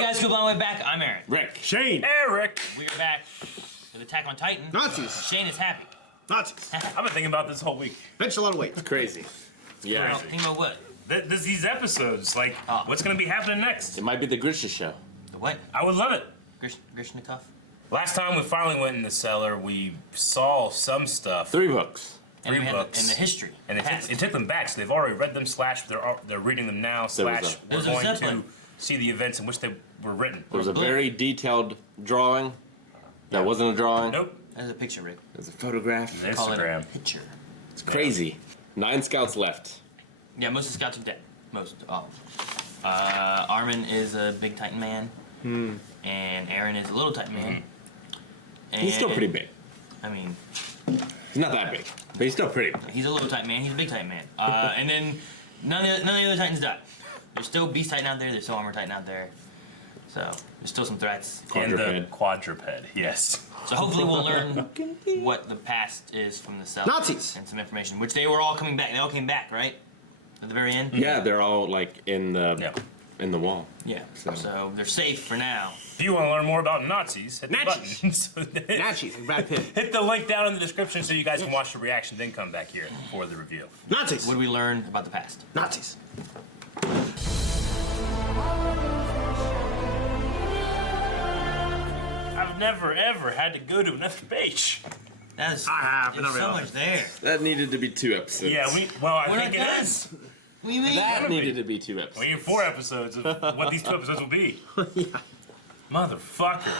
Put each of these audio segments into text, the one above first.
guys, cool blind way back. I'm Aaron. Rick. Shane. Eric! We are back with Attack on Titan. Nazis. Shane is happy. Nazis. I've been thinking about this whole week. Bench a lot of weight. It's crazy. Yeah. Crazy. Think about what? These episodes, like, what's going to be happening next? It might be the Grisha show. The what? I would love it. Grishnikov? Last time we finally went in the cellar, we saw some stuff. 3 books. And we Three had books. in the history. And past. it took them back, so they've already read them, / they're reading them now, / we're There's a going Zeppelin. to see the events in which they were written. There was a very detailed drawing. That wasn't a drawing. Nope. There's a picture, Rick. It was a photograph. Call it a Instagram. picture. It's crazy. 9 scouts left. Yeah, most of the scouts are dead. Most. All. Armin is a big Titan man. And Aaron is a little Titan man. And, He's still pretty big. I mean, He's not that big, but he's still pretty big. he's a little Titan man. He's a big Titan man. And then none of the other Titans died. There's still Beast Titan out there. There's still Armor Titan out there. So there's still some threats. And the Quadruped. quadruped, yes. So hopefully we'll learn what the past is from the South. Nazis. And some information, which they were all coming back. They all came back, right? At the very end? Yeah, they're all like in the wall. Yeah. So- So they're safe for now. If you want to learn more about Nazis, hit the Nazis. button. Nazis. Brad Pitt. Hit the link down in the description so you guys can watch the reaction, then come back here for the review. Nazis. What do we learn about the past? Nazis. I've never ever had to go to another page. That is, I have, but there's not so really. much there. That needed to be 2 episodes. Yeah, I We're think not it done. is. What do you mean? That Gotta needed be. to be 2 episodes. We need 4 episodes of what these 2 episodes will be. Yeah. Motherfucker.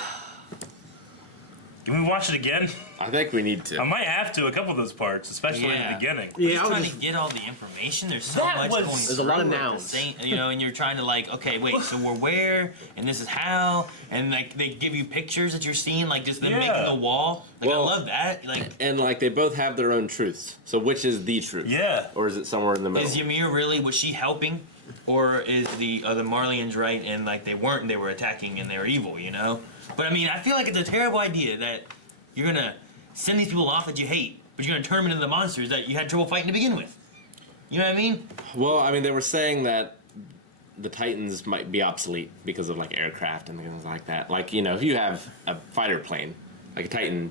Can we watch it again? I think we need I to. might have to a couple of those parts, especially in Yeah. the beginning. Yeah, Just I trying was to just, get all the information. There's so That much was- going There's a lot of through it, nouns. the same- and you're trying to like, okay, wait, so we're where, and this is how, and like they give you pictures that you're seeing, like just them Yeah. making the wall. Like Well- I love that. Like, And like they both have their own truths. So which is the truth? Yeah. Or is it somewhere in the middle? is Ymir really, was she helping, or is the Marlians right, and like they weren't, and they were attacking, and they were evil, you know? But I mean, I feel like it's a terrible idea that you're gonna send these people off that you hate, but you're gonna turn them into the monsters that you had trouble fighting to begin with. You know what I mean? Well, I mean, they were saying that the Titans might be obsolete because of like aircraft and things like that. Like, you know, if you have a fighter plane, like a Titan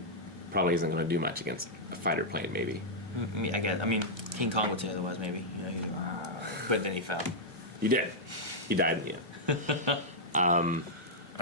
probably isn't going to do much against a fighter plane, maybe. I mean, I guess. I mean, King Kong would say otherwise, maybe. You know, but then he fell. He did. He died in the end. And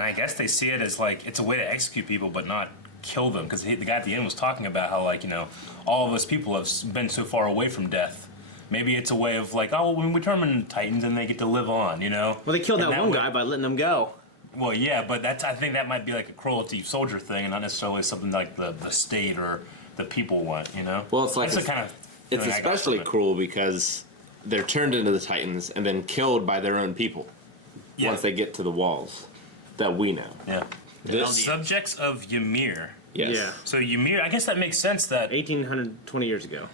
I guess they see it as like it's a way to execute people, but not kill them. Because the guy at the end was talking about how, like, you know, all of us people have been so far away from death. Maybe it's a way of like, oh, well, we turn them into Titans and they get to live on, you know? well, they killed And that one way- guy by letting them go. Well, yeah, but I think that might be like a cruelty soldier thing, and not necessarily something like the state or the people want, you know? Well, it's like that's the kind of It's feeling I got especially from it. cruel because they're turned into the Titans and then killed by their own people Yeah. once they get to the walls that we know. Yeah. The Subjects of Ymir. Yes. Yeah. So Ymir, I guess that makes sense that 1820 years ago.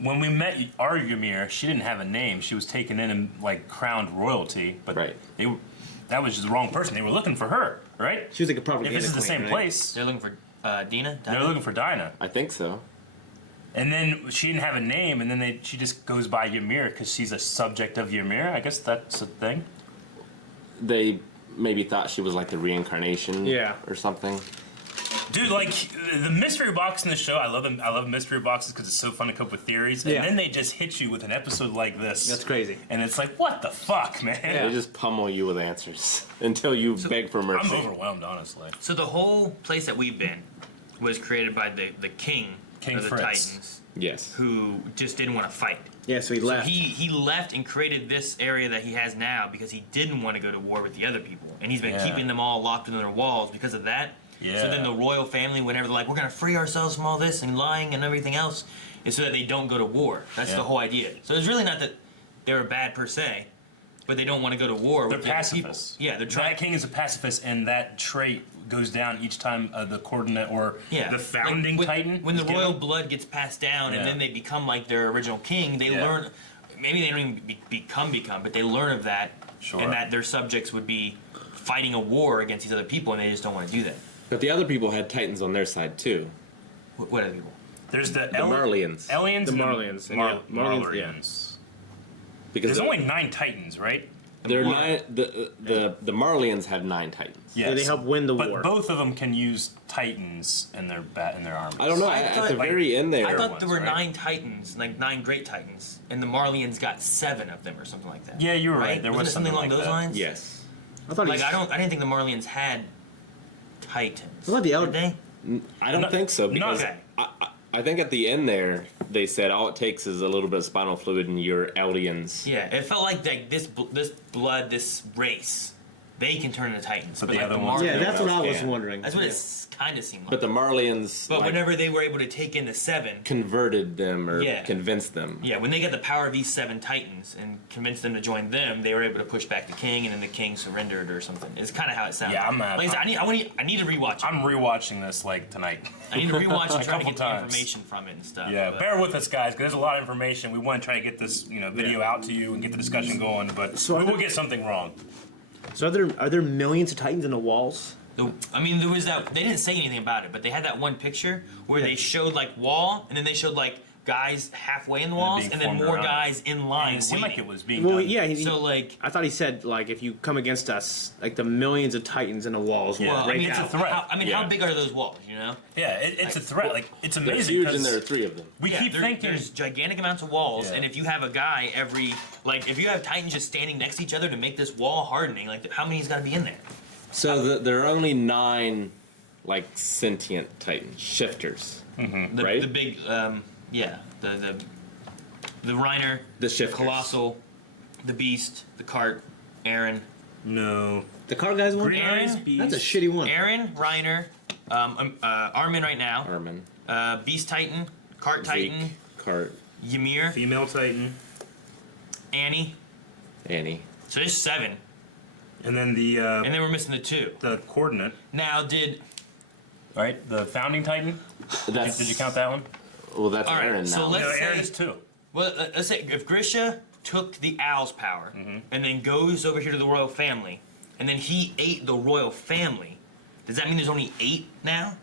when we met our Ymir, she didn't have a name. She was taken in and like crowned royalty, but Right. that was just the wrong person. They were looking for her, right? She was like a If propaganda this is the queen, same right? place, They're looking for Dina. they're looking for Dinah. I think so. And then she didn't have a name, and then she just goes by Ymir because she's a subject of Ymir. I guess that's a thing. They maybe thought she was like the reincarnation Yeah. or something. Dude, like the mystery box in the show, I love them. I love mystery boxes because it's so fun to come up with theories. And Yeah. then they just hit you with an episode like this. That's crazy. And it's like, what the fuck, man? Yeah. They just pummel you with answers until you beg for mercy. I'm overwhelmed, honestly. So the whole place that we've been was created by the king King of the Fritz. Titans, Yes. who just didn't want to fight. Yeah, so he left. He left and created this area that he has now because he didn't want to go to war with the other people, and he's been Yeah. keeping them all locked within their walls because of that. Yeah. So then the royal family, whenever they're like, we're gonna free ourselves from all this and lying and everything else, is so that they don't go to war. That's Yeah. the whole idea. So it's really not that they're bad per se, but they don't want to go to war They're with the other people. pacifists. Yeah, they're trying. That king is a pacifist, and that trait goes down each time the coordinate or Yeah, the founding like, Titan. When the is royal given. blood gets passed down, Yeah. and then they become like their original king, they Yeah. learn. Maybe they don't even become, but they learn of that, Sure. and that their subjects would be fighting a war against these other people, and they just don't want to do that. But the other people had Titans on their side too. What other people? There's the Marlians. Aliens, The and Marlians, the yeah. Marlians, yeah. Because There's only 9 Titans, right? There are more- 9. The Marlians have 9 Titans. Yes. they help win the but war. both of them can use Titans in their armies. I don't know. I At thought, the like, very end there, I thought ones, there were right? 9 Titans, like 9 Great Titans, and the Marlians got 7 of them or something like that. Yeah, you were right. There Wasn't was it something along like those that. lines? yes. I thought Like I didn't think the Marlians had Titans. I thought the Did they? I don't think so because okay. I think at the end there they said all it takes is a little bit of spinal fluid and your Eldians. Yeah, it felt like this blood, this race, they can turn into Titans. But But the like other the ones Marlians, yeah, that's what I was Yeah. wondering. that's what it kind of seemed like. But the Marlians But like, whenever they were able to take in the 7, converted them or Yeah. convinced them. yeah, when they got the power of these 7 Titans and convinced them to join them, they were able to push back the king, and then the king surrendered or something. It's kind of how it sounded. Yeah, I'm not- Like I said, I need to rewatch it. I'm rewatching this like tonight. I need to rewatch and A try to couple get the times. information from it and stuff. Yeah, but- bear with us, guys, because there's a lot of information. We want to try to get this, video out to you and get the discussion going, but So we will get something wrong. So are there millions of Titans in the walls? there was that. They didn't say anything about it, but they had that one picture where they showed like wall, and then they showed like guys halfway in the walls, being and then formed more around. guys in line. It seemed like waiting. it was being Well, done. yeah. So like, I thought he said like if you come against us, like the millions of Titans in the walls will Yeah. well, I break mean, it's a out. threat. How Yeah. big are those walls? You know, Yeah, it's a threat. Like it's They're amazing huge and because there are 3 of them. we keep thinking. there's gigantic amounts of walls, Yeah. and if you have a guy if you have Titans just standing next to each other to make this wall hardening, like how many's got to be in there? So there are only 9 like sentient Titans, shifters. The, Right? The big, the Reiner, The shifters. Colossal, the Beast, the Cart, Aaron, No. The car guys one. Green Aaron? Eyes Beast. That's a shitty one. Aaron, Reiner, Armin right now, Armin, Beast Titan, Cart Zeke, Titan, Cart, Ymir, Female Titan. Annie. Annie. So there's 7, And then the and then we're missing the 2. coordinate, Now right? The founding Titan. That's, Did you count that one? Well, that's All right, Aaron so now. let's- No, say- Aaron is 2. well, let's say if Grisha took the Owl's power and then goes over here to the royal family, and then he ate the royal family, does that mean there's only 8 now?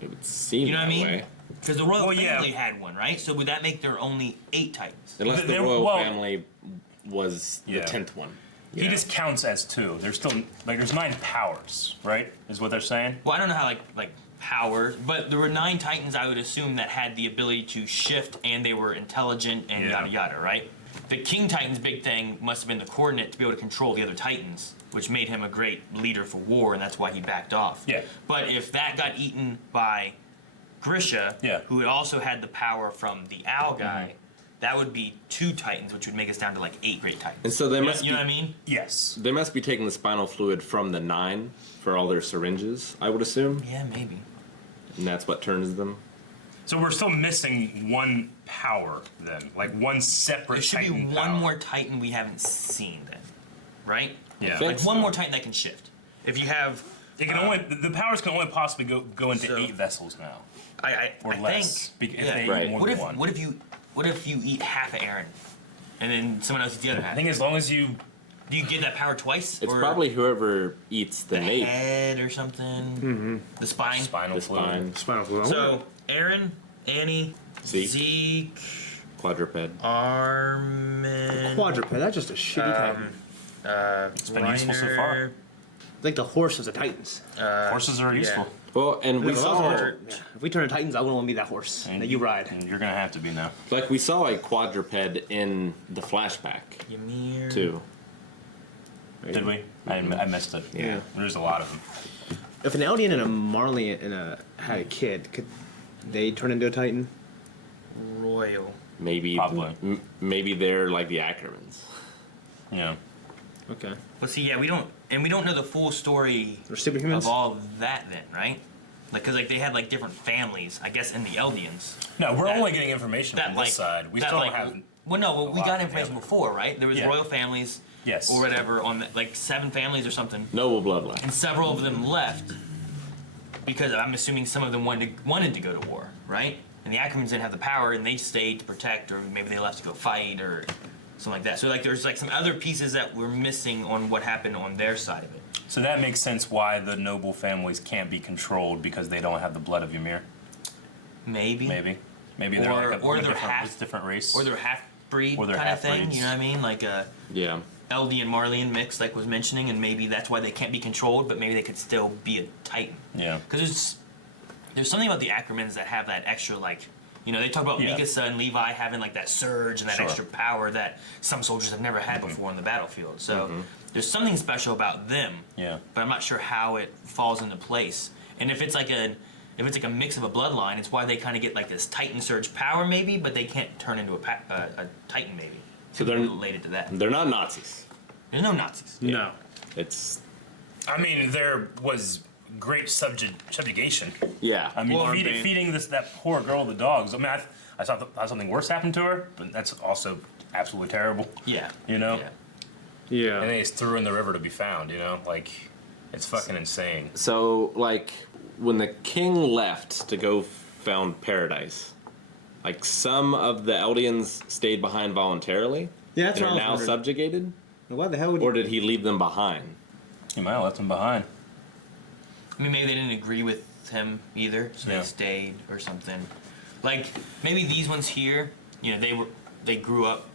It would seem You know what I that mean? way. Because the royal Well, yeah. family had one, right? So would that make there only 8 Titans? Unless the There- royal well- family was Yeah. the 10th one. He Yeah. just counts as 2. There's still there's 9 powers, right? Is what they're saying. Well, I don't know how like powers, but there were 9 Titans. I would assume that had the ability to shift, and they were intelligent and Yeah. yada yada, right? The King Titan's big thing must have been the coordinate to be able to control the other Titans, which made him a great leader for war, and that's why he backed off. Yeah. But if that got eaten by Grisha, Yeah. who had also had the power from the Owl guy, that would be 2 Titans, which would make us down to like 8 Great Titans. And so they must You know be, what I mean? Yes. they must be taking the spinal fluid from the 9 for all their syringes, I would assume, Yeah, maybe. and that's what turns them. So we're still missing 1 power then, like 1 separate. There should be Titan one power. more Titan we haven't seen then, right? Yeah. think Like one more Titan that can shift. If you have, It can only the powers can only possibly go into So- 8 vessels now, I or think, less. If yeah. they Right. eat more What than if 1. what if you eat half of Aaron, and then someone else eats the other I half? think as long as you Do you get that power twice? It's or probably whoever eats the the mate, head or something. The spine. spinal the fluid. spine, Spinal fluid. So Aaron, Annie, Zeke. Zeke, quadruped. Armin, Quadruped. That's just a shitty Titan. It's been useful so far. It's like the horse of the Titans. Horses are useful. Well, and we Like, saw, yeah. If we turn to Titans, I wouldn't want to be that horse that you ride. And you're gonna have to be now. like we saw a quadruped in the flashback Ymir. too. Did we? I missed it. Yeah. There's a lot of them. If an Eldian and a Marley had a kid, could they turn into a Titan? Royal. Maybe, Probably. maybe they're like the Ackermans. Yeah. Okay. But see, yeah, we don't know the full story They're superhumans? of all of that then, right? Like, cause like they had like different families, I guess, in the Eldians. No, we're That- only getting information That from like this side. We that, still like, don't have. Well, no, well, we lot got of information family. before, right? There was Yeah. royal families, Yes. or whatever, on like 7 families or something, Noble bloodline. and several of them left because I'm assuming some of them wanted to go to war, right? And the Ackermans didn't have the power, and they stayed to protect, or maybe they left to go fight, or something like that. So like, there's like some other pieces that we're missing on what happened on their side of it. So that makes sense why the noble families can't be controlled because they don't have the blood of Ymir. Maybe. Maybe they're Or- like or a they're different, half- different race. Or they're half breed Or they're kind of thing. half-breeds. You know what I mean? Like Yeah. Eldian Marleyan mix, like was mentioning, and maybe that's why they can't be controlled, but maybe they could still be a Titan. Yeah. Because there's something about the Ackermans that have that extra, like, you know, they talk about Mikasa and Levi having like that surge and that extra power that some soldiers have never had before on the battlefield. So there's something special about them. Yeah. But I'm not sure how it falls into place. And if it's like a mix of a bloodline, it's why they kind of get like this Titan surge power maybe, but they can't turn into a Titan maybe. So they're related to that. They're not Nazis. There's no Nazis. No. It's I mean, there was great subjugation. yeah. I mean, Well, feeding that poor girl the dogs. I mean, I thought something worse happened to her, but that's also absolutely terrible. Yeah. You know? Yeah. Yeah. And they just threw her in the river to be found, you know? Like, it's fucking insane. So like when the king left to go found paradise, like some of the Eldians stayed behind voluntarily Yeah, that's and what are I was now wondering. subjugated, Why the hell would or did he leave them behind? You might have left them behind. I mean, maybe they didn't agree with him either, so Yeah. they stayed or something. Like maybe these ones here, you know, they grew up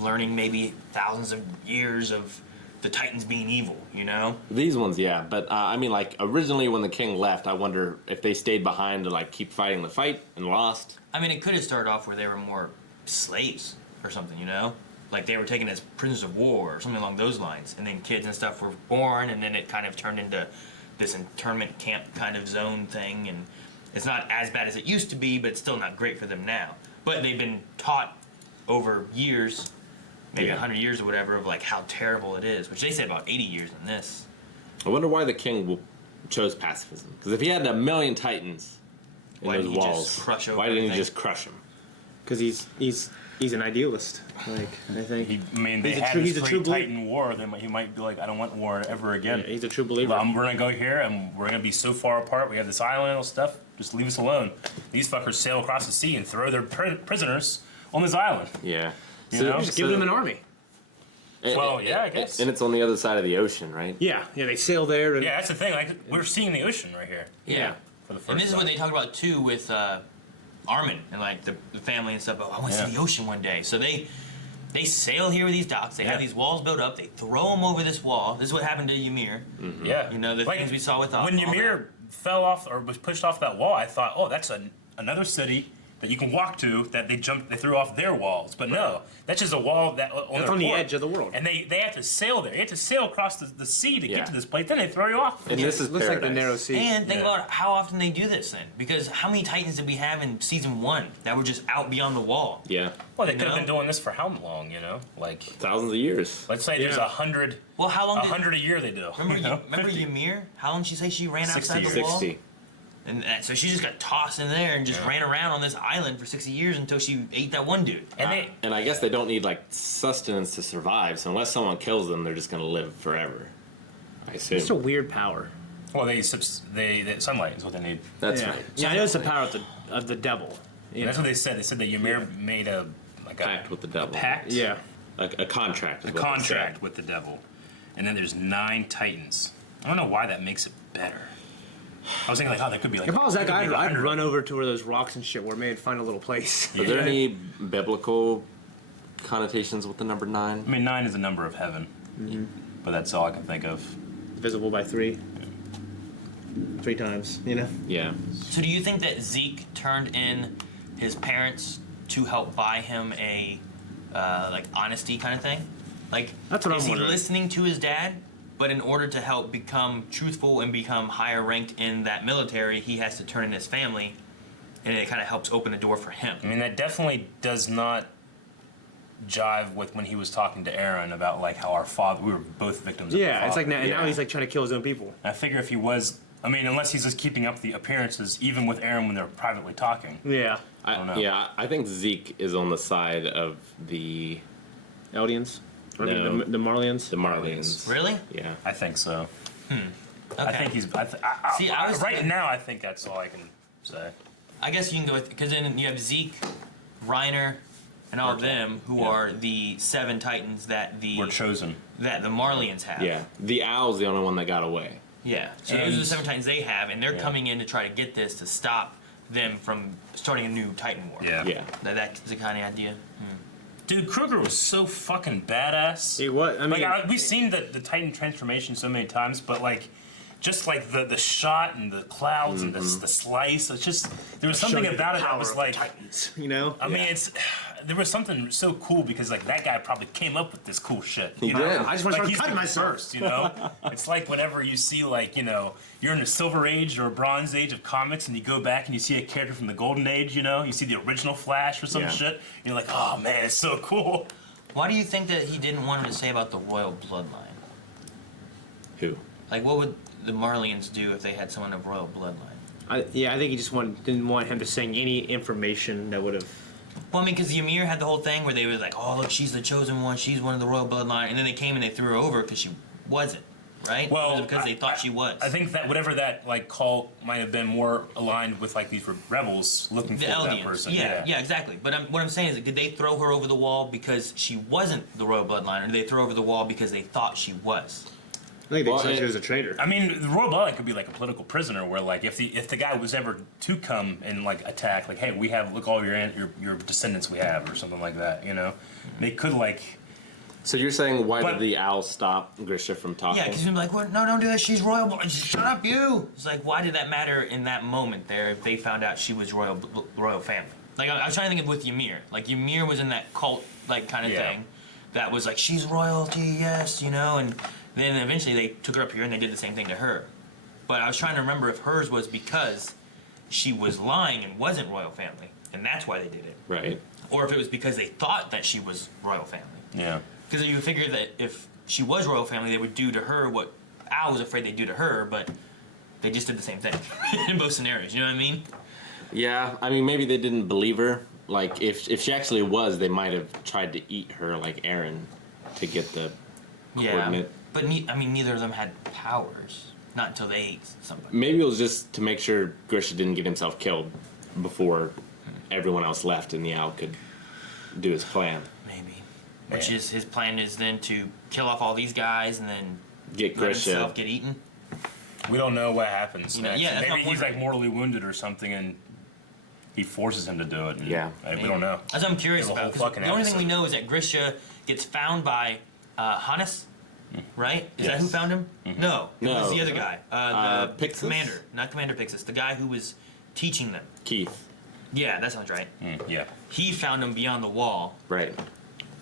learning maybe thousands of years of the Titans being evil. You know. These ones, yeah, but I mean, like originally when the king left, I wonder if they stayed behind to like keep fighting the fight and lost. I mean, it could have started off where they were more slaves or something. You know. Like they were taken as prisoners of war or something along those lines, and then kids and stuff were born, and then it kind of turned into this internment camp kind of zone thing, and it's not as bad as it used to be, but it's still not great for them now. But they've been taught over years, maybe 100 years or whatever, of like how terrible it is, which they say about 80 years in this. I wonder why the king chose pacifism. Because if he had 1,000,000 Titans in Why those didn't he just walls, crush over why didn't he everything? just crush them? Because he's an idealist. Like I think I mean, they He's a had true- this he's a great true believer. Titan war. He might be like, I don't want war ever again. he's a true believer. We're gonna go here, and we're gonna be so far apart. We have this island and stuff. Just leave us alone. These fuckers sail across the sea and throw their prisoners on this island. Yeah. You know? Just give them an army. Well, yeah, I guess. And it's on the other side of the ocean, right? Yeah, they sail there. And Yeah, that's the thing. Like, we're seeing the ocean right here. Yeah. For the first And this is time. what they talk about too with Armin and like the family and stuff. Oh, I want to Yeah. see the ocean one day. So they sail here with these docks. They have these walls built up. They throw them over this wall. This is what happened to Ymir. Yeah. You know, the things we saw with when all Ymir fell off or was pushed off that wall, I thought, oh, that's another city that you can walk to that they threw off their walls. But no, that's just a wall that That's on the edge of the world. And they have to sail there. You have to sail across the sea to Yeah. get to this place. Then they throw you off. And this is it looks like the paradise. narrow sea. And think Yeah. about how often they do this then. Because how many Titans did we have in season 1 that were just out beyond the wall? Yeah. Well, they You could have know? been doing this for how long? You know, like Thousands of years. let's say there's Yeah. 100. Well, how long did... 100 a year they do. Remember, you know? remember 50. Ymir? How long did she say she ran 60 outside the wall? 60. And so she just got tossed in there and just ran around on this island for 60 years until she ate that one dude. And they, And I guess they don't need like sustenance to survive, so unless someone kills them, they're just gonna live forever. I assume. It's a weird power. well, they sunlight is what they need. That's yeah. right. Yeah, I know it's the power of the devil. You That's know? what they said. They said that Ymir made a Pact with the devil. pact, Yeah. A contract. Is a what they contract said. with the devil, and then there's 9 Titans. I don't know why that makes it better. I was thinking like, oh, there could be like. If I was that guy, there could be I'd 100. run over to where those rocks and shit were made, find a little place. Are there Yeah. any biblical connotations with the number 9? I mean, 9 is the number of heaven, but that's all I can think of. Divisible by 3. 3 times, you know? Yeah. So do you think that Zeke turned in his parents to help buy him a like honesty kind of thing? Like, That's what I'm is he wondering. listening to his dad? But in order to help become truthful and become higher ranked in that military, he has to turn in his family, and it kind of helps open the door for him. I mean, that definitely does not jive with when he was talking to Aaron about like how our father, we were both victims of our Yeah, it's like father. now he's like trying to kill his own people. I figure if he was, I mean, unless he's just keeping up the appearances, even with Aaron when they're privately talking. Yeah. don't know. Yeah, I think Zeke is on the side of the Eldians? I mean, No. the Marlians? Marlians. Really? Yeah. I think so. Okay. I think he's. See, I was right thinking- now. I think that's all I can say. I guess you can go with, because then you have Zeke, Reiner, and all of them who are the 7 Titans that the We're chosen. that the Marlians have. Yeah. The Owl's the only one that got away. Yeah. So those are the 7 Titans they have, and they're coming in to try to get this to stop them from starting a new Titan war. Yeah. Yeah. That's the kind of idea. Dude, Kruger was so fucking badass. He was. I mean, we've seen the Titan transformation so many times, but like, just like the shot and the clouds and the slice, it's just there was something about it that was like, Titans, you know. I mean, there was something so cool because like that guy probably came up with this cool shit. You He know? did. I just want to Like start he's cutting the myself. first, you know. It's like whenever you see like you're in the Silver Age or a Bronze Age of comics, and you go back and you see a character from the Golden Age. You know, you see the original Flash or some Yeah. shit. And you're like, oh man, it's so cool. Why do you think that he didn't want him to say about the royal bloodline? Who? Like, what would the Marlians do if they had someone of royal bloodline? I think he just didn't want him to say any information that would have. Well, I mean, because Ymir had the whole thing where they were like, oh, look, she's the chosen one, she's one of the royal bloodline, and then they came and they threw her over because she wasn't, right? Well, it was because they thought she was. I think that whatever that like cult might have been more aligned with like these rebels looking the for that Eldians. person. Yeah, exactly. But what I'm saying is, did they throw her over the wall because she wasn't the royal bloodline, or did they throw her over the wall because they thought she was? I think they Well, said it- she was a traitor. I mean, the royal bloodline could be like a political prisoner, where like if the guy was ever to come and like attack, like hey, we have look all your descendants we have, or something like that. You know, they could like. So you're saying why But- did the owl stop Grisha from talking? Yeah, because you're like, what? No, don't do that. She's royal. Shut up, you. It's like, why did that matter in that moment there if they found out she was royal family? Like, I was trying to think of with Ymir. Like, Ymir was in that cult, like, kind of Yeah. thing. That was like, she's royalty, yes, you know, and then eventually they took her up here and they did the same thing to her. But I was trying to remember if hers was because she was lying and wasn't royal family, and that's why they did it. Right. Or if it was because they thought that she was royal family. Yeah. Because you figure that if she was royal family, they would do to her what Al was afraid they'd do to her, but they just did the same thing in both scenarios. You know what I mean? Yeah, I mean, maybe they didn't believe her. Like, if she actually was, they might have tried to eat her like Aaron to get the coordinate. But neither of them had powers. Not until they ate somebody. Maybe it was just to make sure Grisha didn't get himself killed before everyone else left and the owl could do his plan. Maybe. Which Yeah. is his plan is then to kill off all these guys and then Get let Grisha. himself get eaten. We don't know what happens You know, next. yeah, that's what Maybe I'm he's like wondering. mortally wounded or something, and he forces him to do it. and- Yeah. we don't know. As I'm curious There's a whole about. 'Cause fucking the only thing we episode. know is that Grisha gets found by Hannes, right? Is that Yes. who found him? No. It was No. the other guy. The Pixis? commander. Not Commander Pixis. The guy who was teaching them. Keith. Yeah, that sounds right. Yeah. He found him beyond the wall. Right.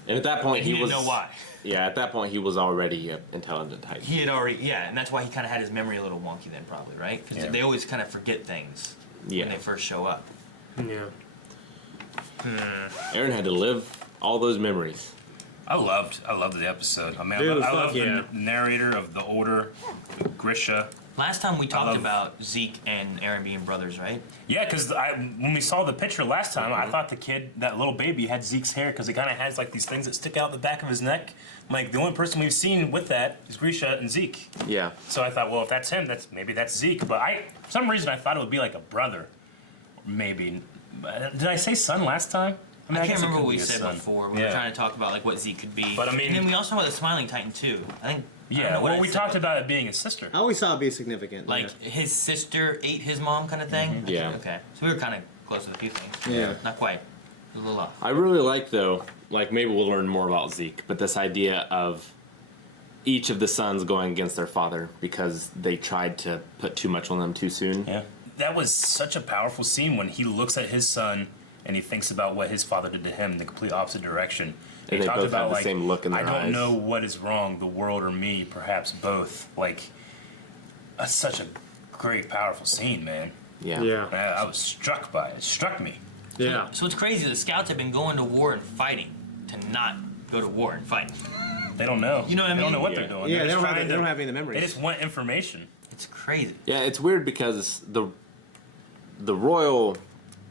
And at that point, He he didn't was. know why. Yeah, at that point, he was already an intelligent type. He had already, yeah, and that's why he kind of had his memory a little wonky then, probably, right? Because Yeah. they always kind of forget things Yeah. when they first show up. Yeah. Aaron had to live all those memories. I loved the episode. I mean, Dude, I fuck love yeah. the narrator of the older Grisha. Last time we talked love- about Zeke and Aaron being brothers, right? Yeah, because when we saw the picture last time, I thought the kid, that little baby, had Zeke's hair because it kind of has like these things that stick out the back of his neck. Like the only person we've seen with that is Grisha and Zeke. Yeah. So I thought, well, if that's him, maybe that's Zeke. But for some reason, I thought it would be like a brother, maybe. Did I say son last time? mean, I guess can't it remember could what we be a said son. before. We Yeah. were trying to talk about like what Zeke could be. But, I mean- and then we also talked about the Smiling Titan too. I think. I don't Yeah, know what well, I we said, talked but, about it being his sister. I always saw it be significant. like his sister ate his mom kind of thing. Yeah. Okay, so we were kind of close with a few things. Yeah. Not quite. A little off. I really like, though, like maybe we'll learn more about Zeke, but this idea of each of the sons going against their father because they tried to put too much on them too soon. Yeah. That was such a powerful scene when he looks at his son and he thinks about what his father did to him in the complete opposite direction. And they he talked both have about the same look in their I don't eyes. know what is wrong, the world or me, perhaps both. Like, that's such a great, powerful scene, man. Yeah. Yeah. I was struck by it. It struck me. Yeah. So it's crazy. The scouts have been going to war and fighting to not go to war and fight. They don't know. You know what I They don't mean? know what Yeah. they're doing. Yeah, They're they just don't have trying they don't to- have any of the They memories. just want information. It's crazy. Yeah, it's weird because the royal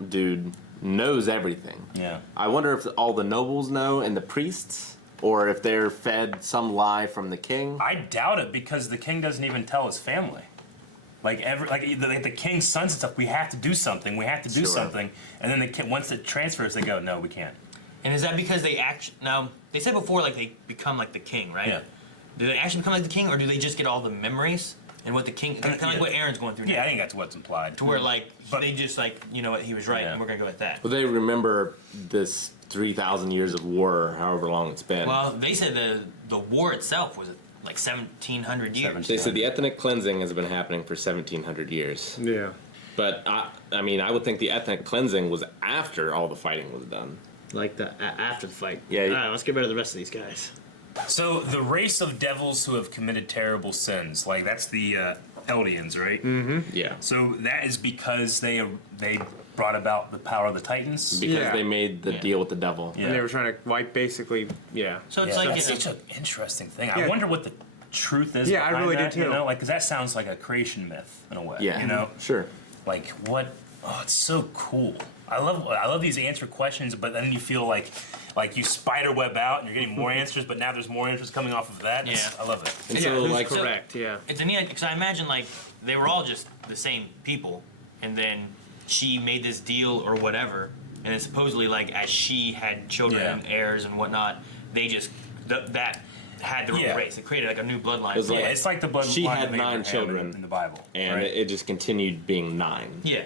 dude knows everything. Yeah. I wonder if all the nobles know and the priests, or if they're fed some lie from the king. I doubt it because the king doesn't even tell his family. Like the king's sons and stuff, we have to do something. We have to do Sure. something, and then once it transfers, they go, no, we can't. And is that because they actually now they said before like they become like the king, right? Yeah. Do they actually become like the king, or do they just get all the memories and what the king kind of like yeah. what Aaron's going through now? Yeah, I think that's what's implied. To where like But- they just like you know what he was right Yeah. and we're gonna go with that. Well, they remember this 3,000 years of war, or however long it's been. Well, they said the war itself was like 1,700 years. They said the ethnic cleansing has been happening for 1,700 years. Yeah. But I mean, I would think the ethnic cleansing was after all the fighting was done. Like after the fight. Yeah. All right, let's get rid of the rest of these guys. So the race of devils who have committed terrible sins, like that's the Eldians, right? Yeah. So that is because they brought about the power of the Titans. Because Yeah. they made the deal with the devil. Yeah. And they were trying to wipe basically. Yeah. So it's Yeah, like that's you know, such an interesting thing. Yeah. I wonder what the truth is. Yeah, I behind really do that, too. You know, like because that sounds like a creation myth in a way. Yeah. You know, Sure. like what? Oh, it's so cool. I love these answer questions, but then you feel like you spider web out and you're getting more answers, but now there's more answers coming off of that. Yeah. I love it. And Yeah, so, who's like, correct? Yeah. it's a neat because I imagine like they were all just the same people, and then she made this deal or whatever, and then supposedly like as she had children Yeah. and heirs and whatnot, they just that had their Yeah. own race. It created like a new bloodline. It was Yeah, like- it's like the blood. she line had of 9 Abraham children. in the Bible, and right? it just continued being 9. Yeah.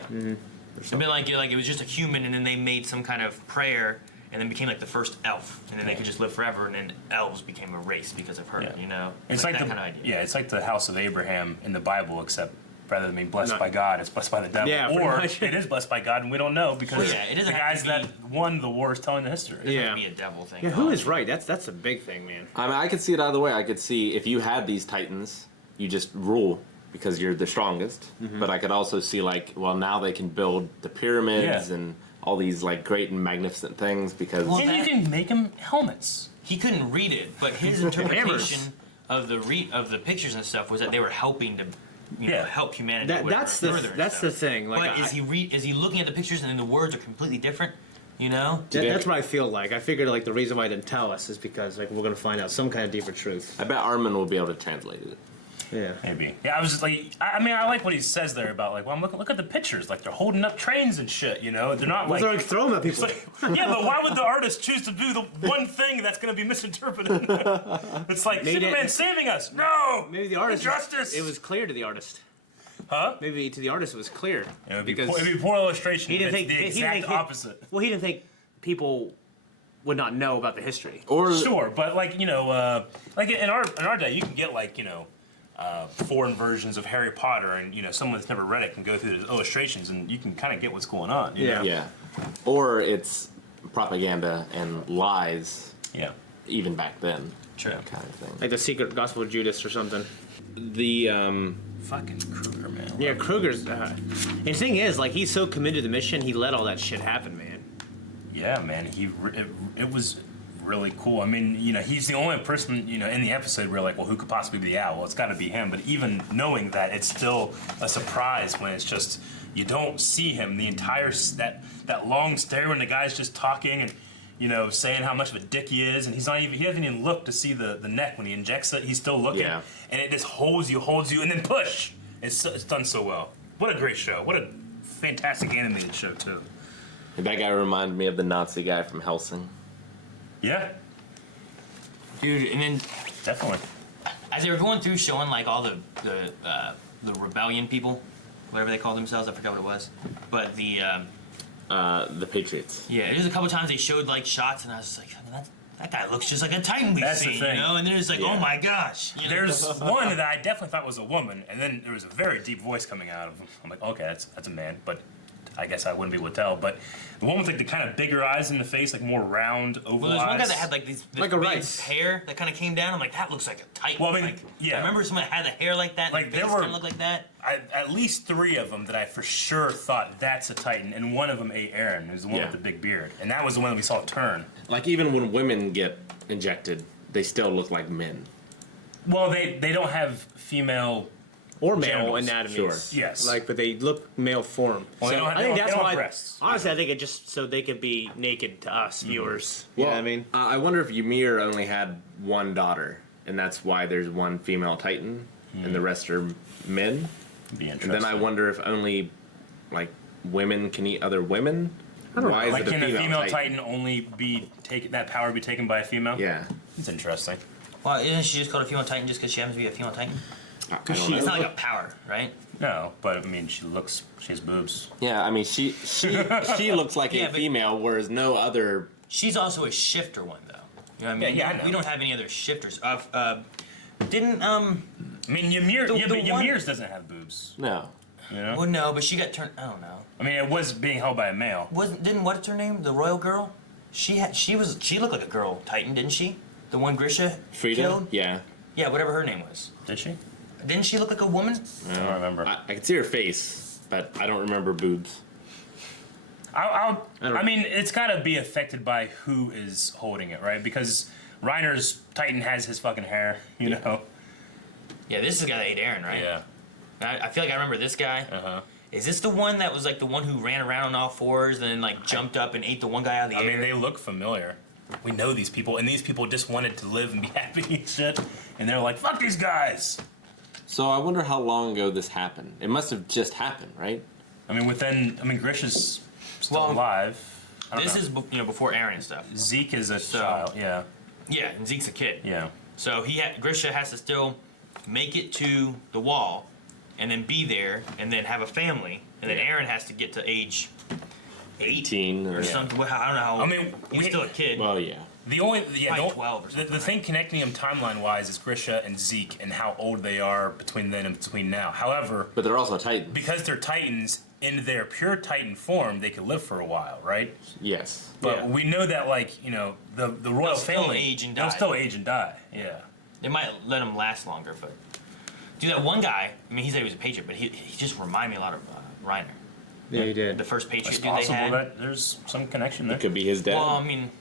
It'd been like it was just a human, and then they made some kind of prayer, and then became like the first elf, and then they could just live forever, and then elves became a race because of her. Yeah. You know, It's like that the kind of idea. yeah, it's like the house of Abraham in the Bible, except rather than being blessed Not- by God, it's blessed by the devil. Yeah, pretty or much. it is blessed by God, and we don't know because Well, yeah, it the doesn't have guys to that be- won the war is telling the history. It doesn't have Yeah. to be a devil thing. Yeah, who is right? That's a big thing, man. I mean, I could see it either way. I could see if you had these titans, you just rule because you're the strongest. But I could also see like, well, now they can build the pyramids Yeah. and all these like great and magnificent things because Well, And you that- can make them helmets. He couldn't read it, but his interpretation of the pictures and stuff was that they were helping to, Yeah. help humanity. That- whatever, that's the- further and that's stuff. the thing, like, but is he looking at the pictures and then the words are completely different? You know? That's what I feel like. I figured like the reason why I didn't tell us is because like we're gonna find out some kind of deeper truth. I bet Armin will be able to translate it. Yeah. Maybe. Yeah, I was just like, I mean, I like what he says there about like, well, look at the pictures. Like they're holding up trains and shit. You know, they're not Well, like. they're like throwing them at people. It's like, yeah, but why would the artist choose to do the one thing that's going to be misinterpreted? It's like Maybe Superman saving us. No, Maybe the artist. Injustice. It was clear to the artist. huh? Maybe to the artist it was clear. It would be because poor, it'd be poor illustration. he didn't It's think the he exact didn't think opposite. Well, he didn't think people would not know about the history. Or Sure, but like like in our day, you can get like foreign versions of Harry Potter, and someone that's never read it can go through the illustrations, and you can kind of get what's going on. you know? yeah, or it's propaganda and lies Yeah. even back then. True. Kind of thing. Like the secret gospel of Judas or something. The Fucking Kruger, man. Yeah, Kruger's. And the thing is, like, he's so committed to the mission, he let all that shit happen, man. Yeah, man. It was really cool. I mean, he's the only person, in the episode where like, well, who could possibly be the owl? Well, it's got to be him. But even knowing that, it's still a surprise when it's just you don't see him. The entire that long stare when the guy's just talking and saying how much of a dick he is, and he doesn't even look to see the neck when he injects it. He's still looking, Yeah. and it just holds you, and then push. It's done so well. What a great show. What a fantastic animated show too. that guy reminded me of the Nazi guy from Helsing. Yeah, Dude, and then definitely. as they were going through showing like all the rebellion people, whatever they called themselves, I forgot what it was, but The Patriots. yeah, there's a couple times they showed like shots, and I was just like, I mean, that guy looks just like a Titan we've That's the seen, thing. And then it's like, Yeah. oh my gosh, There's one that I definitely thought was a woman, and then there was a very deep voice coming out of him. I'm like, okay, that's a man, but I guess I wouldn't be able to tell. But the one with like the kind of bigger eyes in the face, like more round, oval Well, there's eyes. one guy that had like this Like a big rice. hair that kind of came down. I'm like, that looks like a Titan. Well, I mean, like, yeah. I remember someone that had the hair like that. Like, and there the face were- kind of looked like that. At least 3 of them that I for sure thought that's a Titan, and one of them ate Aaron, who's the one Yeah. with the big beard, and that was the one that we saw turn. Like even when women get injected, they still look like men. Well, they don't have female. Or male Genitals, anatomies. sure. Yes. Like, but they look male form. Well, they don't have- I think they that's don't why. have breasts. Honestly, I think it just so they could be naked to us viewers. You know what I mean? I wonder if Ymir only had one daughter, and that's why there's one female Titan, and the rest are men. Be And interesting. then I wonder if only like women can eat other women. Why is Like, it a can female, a female Titan only be taken? That power be taken by a female? Yeah. It's interesting. Well, isn't she just called a female Titan just because she happens to be a female Titan? I don't It's know. not like a power, right? No, but I mean, she has boobs. Yeah, I mean she looks like Yeah, a but- female, whereas no other she's also a shifter one though. You know what I mean? Yeah, I know. We don't have any other shifters. Didn't I mean, Ymir, The Ymir's doesn't have boobs. No. You know. well no, but she got turned. I don't know. I mean, it was being held by a male. Didn't what's her name? The royal girl. She looked like a girl Titan, didn't she? The one Grisha Frida? killed. Yeah. Yeah, whatever her name was. Did she? Didn't she look like a woman? I don't remember. I can see her face, but I don't remember boobs. I mean, it's got to be affected by who is holding it, right? Because Reiner's Titan has his fucking hair, you know? Yeah, this is the guy that ate Aaron, right? Yeah. I feel like I remember this guy. Uh-huh. Is this the one that was like the one who ran around on all fours and then like jumped up and ate the one guy out of the I air? mean, they look familiar. We know these people, and these people just wanted to live and be happy and shit. And they're like, fuck these guys! So I wonder how long ago this happened. It must have just happened, right? I mean, Grisha's still Well, alive. I don't This know. is before Aaron and stuff. Zeke is a So- child, yeah. Yeah, and Zeke's a kid. Yeah. So Grisha has to still make it to the wall, and then be there, and then have a family, and then Yeah. Aaron has to get to age 18 or or something. Well, I don't know how. I mean, he's still a kid. Well, yeah. The only Probably 12 or something, the thing connecting them timeline wise is Grisha and Zeke and how old they are between then and between now. However, But they're also Titans. because they're Titans in their pure Titan form, they could live for a while, right? Yes. But Yeah. we know that, like, you know, the royal They'll still family age and they'll die. still age and die. Yeah. They might let him last longer, but dude, that one guy. I mean, he said he was a Patriot, but he just reminded me a lot of Reiner. Yeah, you did. The first Patriot It's dude they possible had. that there's some connection there. It could be his dad. Well, I mean,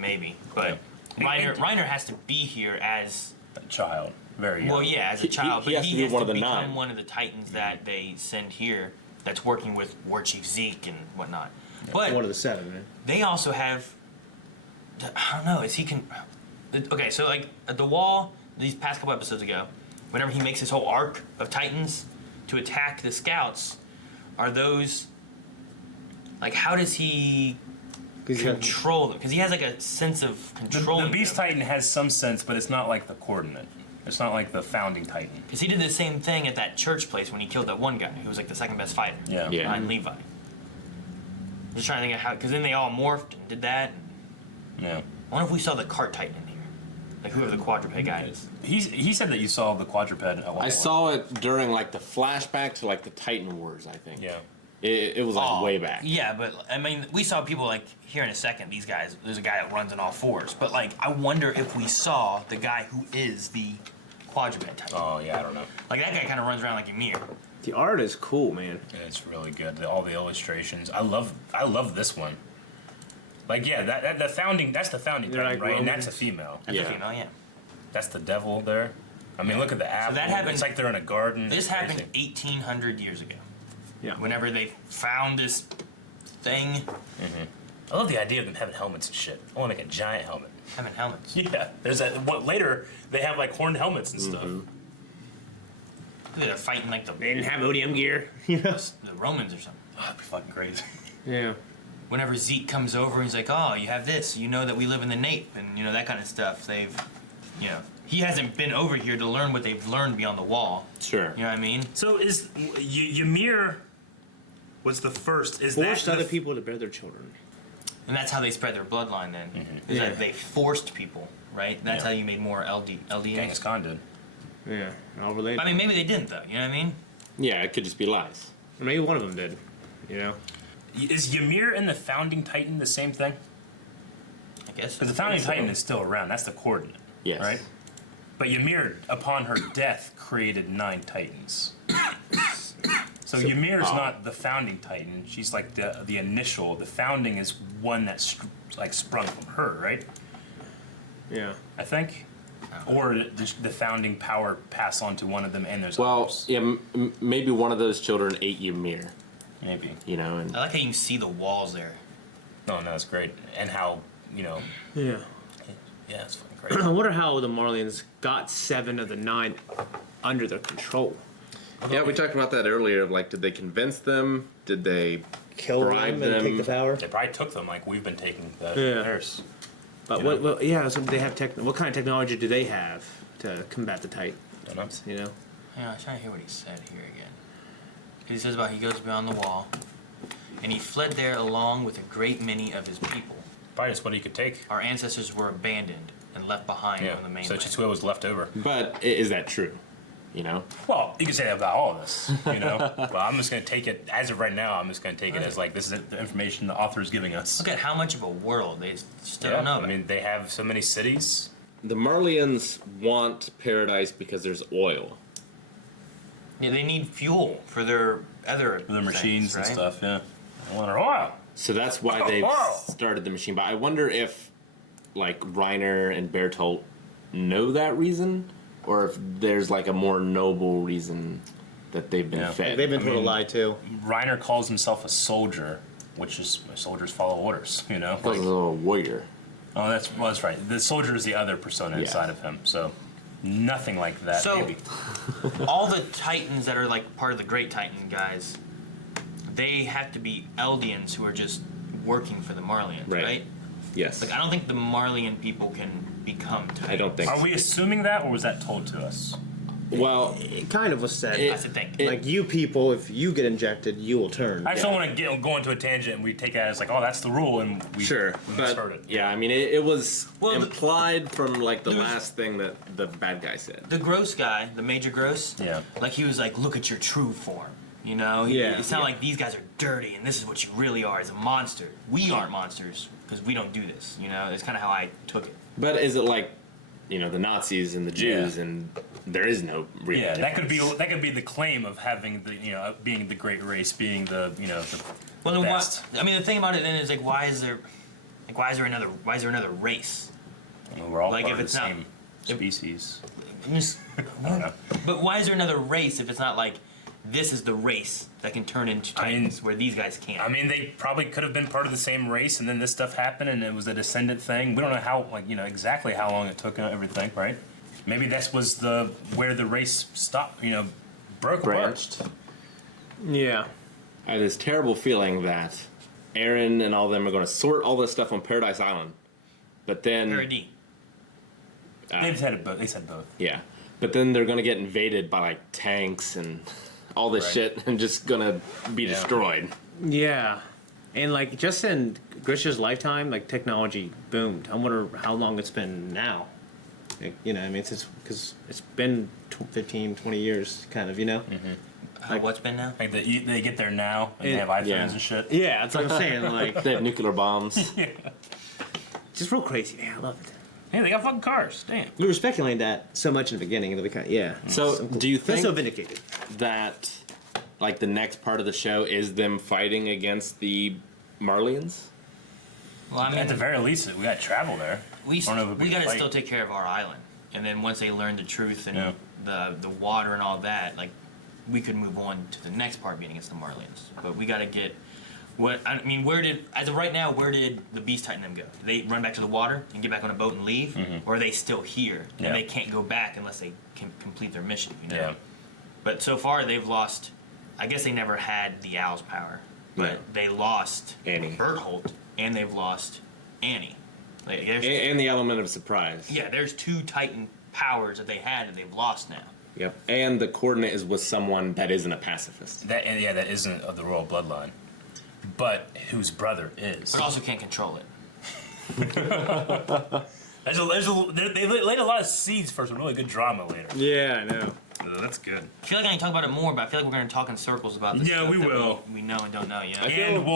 maybe, but Yeah. Reiner has to be here as A child. Very young. well, yeah, as a He- child, he but has he to be has one to of the become 9. one of the Titans that they send here. That's working with War Chief Zeke and whatnot. But One of the 7, man. they also have. I don't know. Is he can? Okay, so like at the wall, these past couple episodes ago, whenever he makes his whole arc of Titans to attack the scouts, are those like how does he 'Cause you got- control them? Because he has like a sense of controlling. The Beast them. Titan has some sense, but it's not like the coordinate. It's not like the founding Titan. Because he did the same thing at that church place when he killed that one guy who was like the second best fighter. Yeah. Yeah. Behind Levi. I'm just trying to think of how, because then they all morphed and did that. Yeah. I wonder if we saw the cart Titan in here. Like whoever the quadruped guy is. He said that you saw the quadruped at one I point. saw it during like the flashback to like the Titan Wars, I think. Yeah. It was like Oh, way back. Yeah, but I mean, we saw people like here in a second. These guys, there's a guy that runs on all fours. But like, I wonder if we saw the guy who is the quadruped Titan. Oh yeah, I don't know. Like that guy kind of runs around like Ymir. The art is cool, man. It's really good. All the illustrations. I love this one. Like yeah, that's the founding They're Titan, like right? And that's Romans. a female. That's a Yeah. female, yeah. That's the devil there. I mean, look at the apple. that happened- It's like they're in a garden. This It's happened crazy. 1,800 years ago. Yeah. Whenever they found this thing, I love the idea of them having helmets and shit. I want to make a giant helmet. having helmets. Yeah. There's that. What later they have like horned helmets and stuff. They're fighting like the They didn't have ODM gear. You know? the Romans or something. Oh, that'd be fucking crazy. Yeah. Whenever Zeke comes over, he's like, "Oh, you have this. You know that we live in the Nape, and you know that kind of stuff." They've, you know, he hasn't been over here to learn what they've learned beyond the wall. Sure. You know what I mean? So is Ymir was the first? Is Forced that other the, people to bear their children. And that's how they spread their bloodline. Then is Yeah. that they forced people, right? That's Yeah. how you made more LDNs. Genghis Khan did? Yeah. All related. I mean, maybe they didn't though. You know what I mean? Yeah, it could just be lies. Or maybe one of them did. You know? Is Ymir and the founding Titan the same thing? I guess. Because the founding so. Titan is still around. That's the coordinate. Yes. Right? But Ymir, upon her death, created 9 Titans. So Ymir's not the founding Titan. She's like the initial. The founding is one that's like sprung from her, right? Yeah. I think. Or the founding power pass on to one of them, and there's Well, others. yeah, maybe one of those children ate Ymir, Maybe. you know, and I like how you can see the walls there. No, it's great. And how, Yeah. yeah, it's fucking I great. wonder how the Marlians got 7 of the 9 under their control. yeah, we talked about that earlier. Like, did they convince them? Did they Kill bribe them and take them? the power. They probably took them like we've been taking the Yeah. theirs. But You know? what yeah, so they have what kind of technology do they have to combat the Titans? Don't know. You know? Yeah, I'm trying to hear what he said here again. He says about he goes beyond the wall, and he fled there along with a great many of his people. Probably just what he could take. our ancestors were abandoned and left behind Yeah. on the mainland. So just what was left over. But is that true? You know? Well, you can say that about all of this, you know. But I'm just going to take it as of right now. I'm just going to take it as like this is the information the author is giving us. Look at how much of a world they still Yeah, don't know I about. mean, they have so many cities. The Marlians want paradise because there's oil. Yeah, they need fuel for their other The machines things, and right? stuff, yeah. I want oil. So that's why they've Wow. started the machine. But I wonder if, like, Reiner and Bertolt know that reason, or if there's, like, a more noble reason that they've been Yeah. fed. They've been told a mean- lie too. Reiner calls himself a soldier, which is soldiers follow orders, you know. Like a little warrior. Oh, that's right. The soldier is the other persona Yeah. inside of him. So nothing like that. So- maybe. All the Titans that are like part of the Great Titan guys, they have to be Eldians who are just working for the Marlians, Right. right? Yes. Like I don't think the Marlian people can become Titans. I don't think Are we assuming that, or was that told to us? Well, It kind of was said. That's the thing. like you people, if you get injected, you will turn. I just don't want to go into a tangent and we take that as like, oh, that's the rule, and we sure. we But, misheard it. yeah, I mean, it was Well, implied from, like, the there's- last thing that the bad guy said. The Gross guy, the Major Gross, Yeah. like he was like, look at your true form. You know, Yeah. It's not like these guys are dirty and this is what you really are as a monster. We aren't monsters because we don't do this. You know, it's kind of how I took it. But is it like, you know, the Nazis and the Jews, Yeah. and there is no real Yeah, that difference. could be the claim of having the being the great race, being the the Well, then best. I mean, the thing about it then is like, why is there another race? Well, we're all like, part if of it's the not- same species. Just- I don't know. But why is there another race if it's not like this is the race that can turn into I mean- Titans where these guys can't? I mean, they probably could have been part of the same race, and then this stuff happened, and it was a descendant thing. We don't know how, exactly how long it took and everything, right? Maybe this was where the race stopped, broke apart. branched. Yeah. I have this terrible feeling that Aaron and all of them are going to sort all this stuff on Paradise Island, but then Parody. They've said it both. They said both. yeah, but then they're going to get invaded by like tanks and all this Right. shit, and just going to be destroyed. Yeah. And like just in Grisha's lifetime, like technology boomed. I wonder how long it's been now. Like, I mean, because it's been 15, 20 years, kind of, What's been now? Like they get there now, and they It- have iPhones yeah. and shit. Yeah, that's what I'm saying. Like, They have nuclear bombs. just real crazy. Man, I love it. Hey, they got fucking cars. Damn. We were speculating that so much in the beginning, and yeah. So, do you Feel think so vindicated? that like the next part of the show is them fighting against the Marlians? Well, I At the mean, very least, we got to travel there. we I don't know if we can got to fight. still take care of our island, and then once they learn the truth and Yeah. the water and all that, like we could move on to the next part being against the Marlians. But we got to get as of right now, where did the Beast Titan them go? Did they run back to the water and get back on a boat and leave, or are they still here Yeah. and they can't go back unless they can complete their mission? You know. Yeah. But so far they've lost. I guess they never had the Owl's power, but Yeah. they lost Annie. Berthold and they've lost Annie. Like, there's, And the element of surprise. yeah, there's two Titan powers that they had that they've lost now. Yep. And the coordinate is with someone that isn't a pacifist. That isn't of the royal bloodline, but whose brother is. But also can't control it. They laid a lot of seeds for some really good drama later. Yeah, I know. That's good. I feel like I can talk about it more, but I feel like we're going to talk in circles about this. Yeah, stuff we that will. We know and don't know. You know. And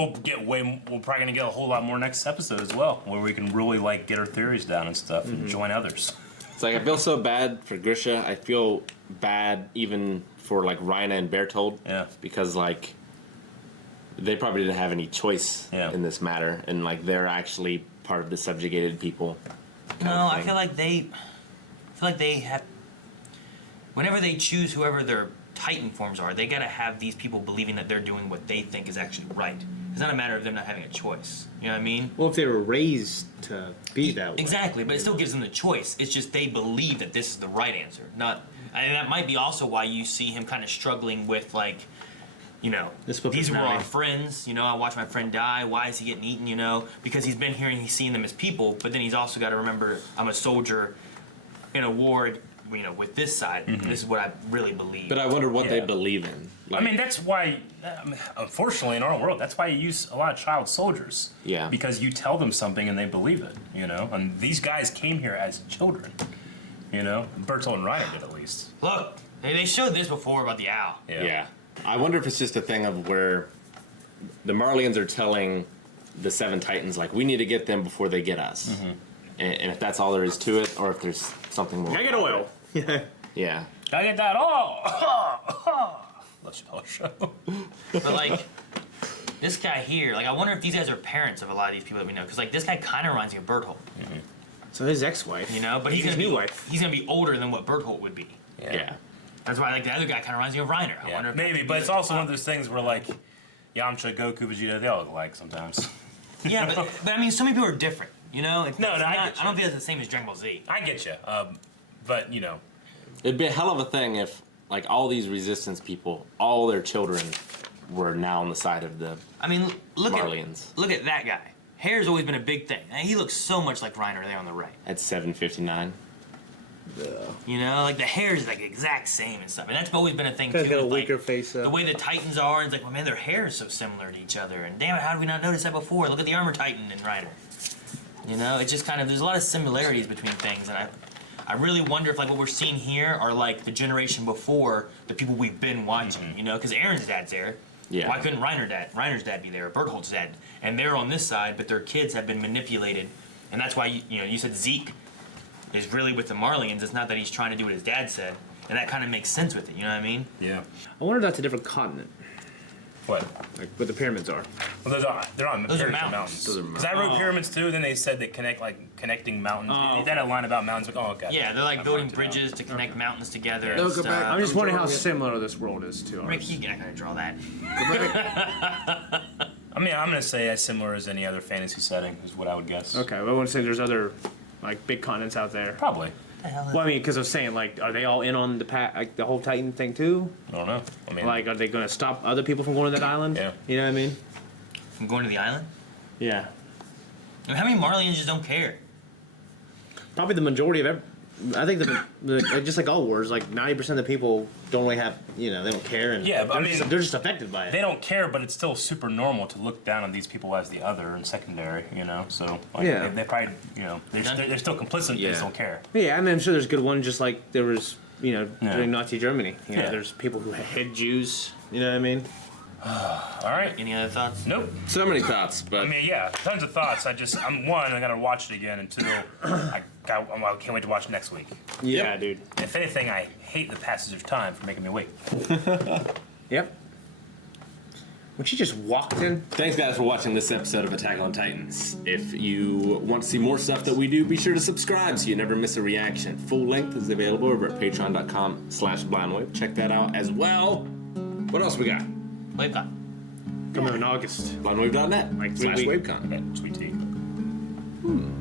we're probably gonna get a whole lot more next episode as well, where we can really get our theories down and stuff and join others. It's like I feel so bad for Grisha. I feel bad even for like Rhina and Bertold. Yeah. Because like they probably didn't have any choice Yeah. in this matter, and like they're actually part of the subjugated people. No, of I thing. feel like they have. Whenever they choose whoever their Titan forms are, they gotta have these people believing that they're doing what they think is actually right. It's not a matter of them not having a choice. You know what I mean? Well, if they were raised to be that way. Exactly, but it still gives them the choice. It's just they believe that this is the right answer. And that might be also why you see him kind of struggling with The split these were our personality. friends. I watched my friend die. Why is he getting eaten? Because he's been here and he's seen them as people. But then he's also got to remember I'm a soldier in a war with this side, this is what I really believe. But I wonder what they Yeah. believe in. I mean, that's why, unfortunately, in our world, that's why you use a lot of child soldiers. Yeah. Because you tell them something and they believe it, And these guys came here as children, Bertolt and Reiner did, at least. Look, they showed this before about the owl. Yeah. I wonder if it's just a thing of where the Marlians are telling the Seven Titans, like, we need to get them before they get us. And if that's all there is to it, or if there's something more. I get oil. Yeah. I get that all. Let's show. But like this guy here, like I wonder if these guys are parents of a lot of these people that we know, because like this guy kind of reminds me of Berthold, So his ex-wife. But he's his gonna new be wife. he's gonna be older than what Berthold would be. Yeah. That's why like the other guy kind of reminds me of Reiner. I wonder if Maybe, but it's also one of those things where, like, Yamcha, Goku, Vegeta, they all look alike sometimes. Yeah, but I mean, so many people are different. It's No, I not, get you. I don't think that's the same as Dragon Ball Z. I get you. But, It'd be a hell of a thing if, like, all these resistance people, all their children were now on the side of the I mean, look Marlians. at that guy. Hair's always been a big thing. And he looks so much like Reiner there on the right. At 7:59. Like the hair is like exact same and stuff, and that's always been a thing too. He's got a with, weaker like, face. The way the Titans are, and it's like, well, man, their hair is so similar to each other, and damn it, how did we not notice that before? Look at the Armor Titan and Reiner. It's just kind of there's a lot of similarities between things, and I really wonder if like what we're seeing here are like the generation before the people we've been watching. Because Aaron's dad's there. Yeah. Why couldn't Reiner's dad be there, or Berthold's dad? And they're on this side, but their kids have been manipulated, and that's why you said Zeke is really with the Marlians. It's not that he's trying to do what his dad said, and that kind of makes sense with it. You know what I mean? yeah. I wonder if that's a different continent, What? like where the pyramids are. Well, they're on Those are pyramids and mountains. Those are Because I wrote pyramids too. Then they said they connecting mountains. They had a line about mountains. Like, oh, okay. Yeah, they're like I building marked it out. bridges to connect mountains together. No, and go stuff. back. I'm just wondering how drawing it. similar this world is to ours. Rick, you're not gonna draw that. Go back. I mean, I'm gonna say as similar as any other fantasy setting is what I would guess. Okay, well, I want to say there's other like big continents out there. Probably. Well, I mean, because I was saying, like, are they all in on the whole Titan thing too? I don't know. I mean, Like, are they going to stop other people from going to that island? Yeah. You know what I mean? I'm going to the island. Yeah. I mean, how many Marlians just don't care? Probably the majority of I think the just like all wars, like 90% of the people don't really have, they don't care, and Yeah, but I mean- they're just affected by it. they don't care, but it's still super normal to look down on these people as the other and secondary. So like, Yeah. they probably they're still complicit. They just don't care. Yeah, I mean, I'm sure there's good ones, just like there was, during Nazi Germany. Yeah. There's people who hid Jews. You know what I mean? All right. Any other thoughts? Nope. So many thoughts, but I mean, yeah, tons of thoughts. I gotta watch it again, and two, I can't wait to watch it next week. Yeah, dude. If anything, I hate the passage of time for making me wait. Yep. When she just walked in. thanks guys for watching this episode of Attack on Titans. If you want to see more stuff that we do, be sure to subscribe so you never miss a reaction. Full length is available over at patreon.com/blindwave. Check that out as well. What else we got? Wavecon. Coming in August. Blindwave.net Like 3 weeks. /wavecon. Sweet tea.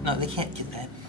No, they can't get that.